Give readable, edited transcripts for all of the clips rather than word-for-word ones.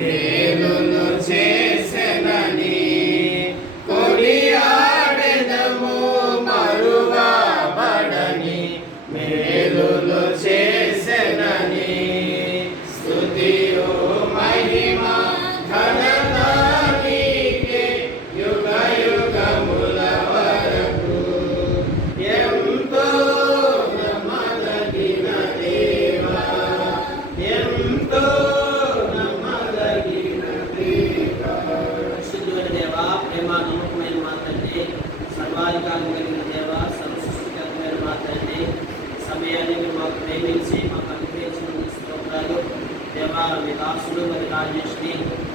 మేలులు చేసెనని కొనియాడెదము, మరువబడని మేలులు చేసెనని. స్తుతియు మహిమ ఘనత నీకే యుగ యుగముల వరకు. ఎంతో నమ్మదగిన దేవా, ఎంతో నమ్మదగిన దేవా. పరిశుద్ధుడైన దేవా, ప్రేమ నమ్మకమైన మా తండ్రి, సర్వాధికారం కలిగిన దేవా, సర్వసృష్టికరమైన మా తండ్రి, సమయాన్ని మీరు మాకు ప్రేమించి మాకు అనుగ్రహించిన స్తోత్రాలు. దేవా, మీ దాసుడు మరి రాజేష్ని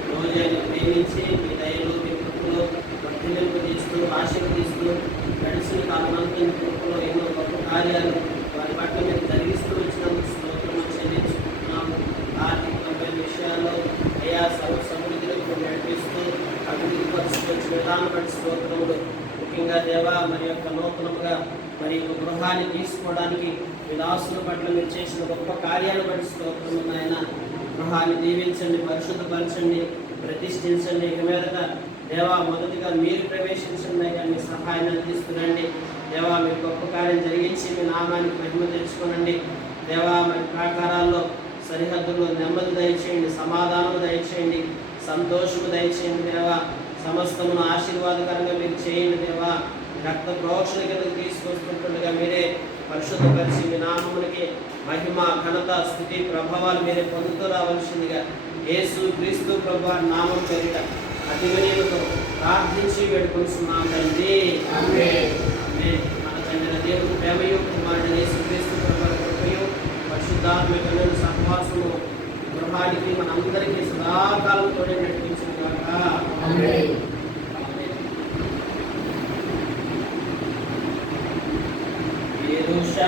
రోజైనా ప్రేమించి మీ దయలు మీ కృపలో వర్తింపజేస్తూ ఆశీర్వదిస్తూ గడిచిన కాలమంతా మీ కృపలో ఎన్నో గొప్ప కార్యాలు వారి పట్ల మీరు జరిగిస్తూ వచ్చినందుకు స్తోత్రం చెల్లించుకుంటున్నాము. ఆర్థికమైన విషయాల్లో అయా సమృద్ధిలో నడిపిస్తూ అభివృద్ధి పరిస్థితి విధానం బట్టి స్తోత్రములు. ముఖ్యంగా దేవా మరి యొక్క నూతనముగా మరి గృహాన్ని తీసుకోవడానికి మీ దాసుల పట్ల మీరు చేసిన గొప్ప కార్యాలు బట్టి స్తోత్రము నాయన. గృహాన్ని దీవించండి, పరిశుద్ధపరచండి, ప్రతిష్ఠించండి. ఇక మీదట దేవా మొదటిగా మీరు ప్రవేశించండి అయ్యా, మీ సహాయాన్ని అందిస్తునండి. దేవా మీరు గొప్ప కార్యం జరిగించి మీ నామానికి మహిమ తెచ్చుకోనండి. దేవా మరి ప్రాకారాల్లో సరిహద్దుల్లో నెమ్మది దయచేయండి, సమాధానము దయచేయండి, సంతోషము దయచేయండి. దేవా సమస్తమును ఆశీర్వాదకరంగా మీరు చేయండి. దేవా రక్త ప్రోక్షణ కింద తీసుకొస్తుండగా మీరే పరిశుద్ధపరిచి మీ నామమునికి మహిమ ఘనత స్థుతి ప్రభావాలు మీరే పొందుతూ రావాల్సిందిగా యేసు క్రీస్తు ప్రభు నామం పేరిట అతి వినయంతో ప్రార్థించి వేడుకొంటున్నాం తండ్రి. ఆమేన్. మన తండ్రి దేవుడు ప్రేమయు కుమారుడు యేసు క్రీస్తు ప్రభు కృపయు పరిశుద్ధాత్మక సహవాసము గృహానికి మనందరికీ సదాకాలం తోడే నడిపించును గాక. ఆమేన్.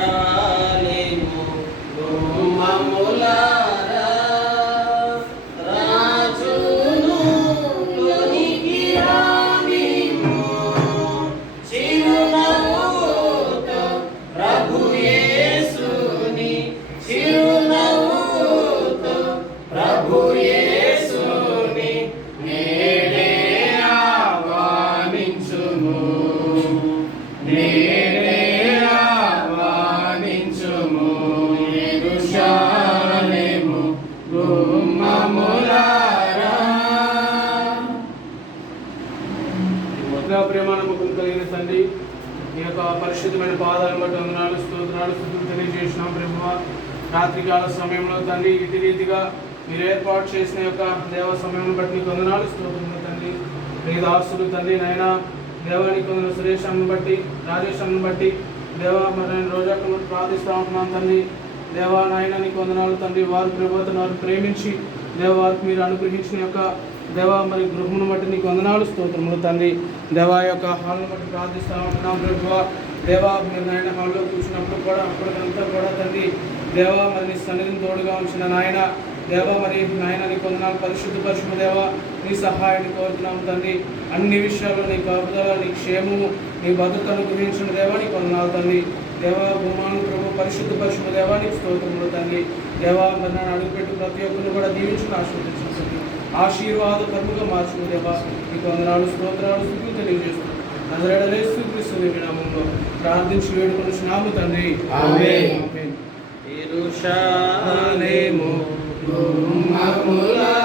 యెరూషలేము గుమ్మములారా రాజును లోనికి రానిమ్ము, చిరునవ్వుతో ప్రభు యేసుని, చిరునవ్వుతో ప్రభు యేసుని నేడే ఆహ్వానించుము, నేడే ఆహ్వానించుము. యెరూషలేము గుమ్మములారా. ప్రేమ నమ్మకం కలిగిన తండ్రి, ఈ యొక్క పరిశుద్ధమైన పాదాలను బట్టి వందనాలు, స్తోత్రాలు, స్తుతులు తెలియజేసినాం ప్రభువా. రాత్రికాల సమయంలో తండ్రి ఇటు రీతిగా మీరు ఏర్పాటు చేసిన యొక్క దేవ సమయం బట్టి నీకు వందనాలు, స్తోత్రములు తండ్రి. మీ దాసులు తండ్రి నాయన దేవానికి వందన సురేషాన్ని బట్టి రాజేశాన్ని బట్టి దేవా మరి నేను రోజాకు ప్రార్థిస్తూ ఉంటున్నాను తండ్రి. దేవా నాయన నీకు వందనాలు తండ్రి. వారు ప్రభుత్వం వారు ప్రేమించి దేవారికి మీరు అనుగ్రహించిన యొక్క దేవా మరి గృహమును బట్టి నీకు వందనాలు, స్తోత్రములు తండ్రి. దేవా యొక్క హాల్ను బట్టి ప్రార్థిస్తూ ఉంటున్నాం ప్రభువా. దేవా మీరు నాయన హాల్లో కూర్చున్నప్పుడు కూడా అప్పటికంతా కూడా తండ్రి దేవా మరి నీ సన్నిధిని తోడుగా ఉంచిన నాయన. దేవా మరి నాయన నీకు వందనాలు. పరిశుద్ధ దేవా నీ సహాయాన్ని కోరుతున్నాము తండ్రి. అన్ని విషయాల్లో నీ కాపుదల, నీ క్షేమము, నీ భద్రతను గురించిన దేవా నీకు వందనాలు తండ్రి. దేవా భూమాను ప్రభు పరిశుద్ధ దేవా నీకు స్తోత్రములు తండ్రి. దేవా మరి నన్ను అడుగుపెట్టు ప్రతి ఒక్కరిని కూడా దీవించుకుని ఆశీర్వదించండి, ఆశీర్వాద కర్మగా మార్చుకుని దేవా నీకు వందనాలు, స్తోత్రాలు, స్తుతులు తెలియజేస్తున్నాను. నజరేయుడైన యేసు క్రీస్తు నామములో ప్రార్థించి వేడుకొనుచున్నాము తండ్రి. ఆమేన్. ఆమేన్. యెరూషలేము గుమ్మములారా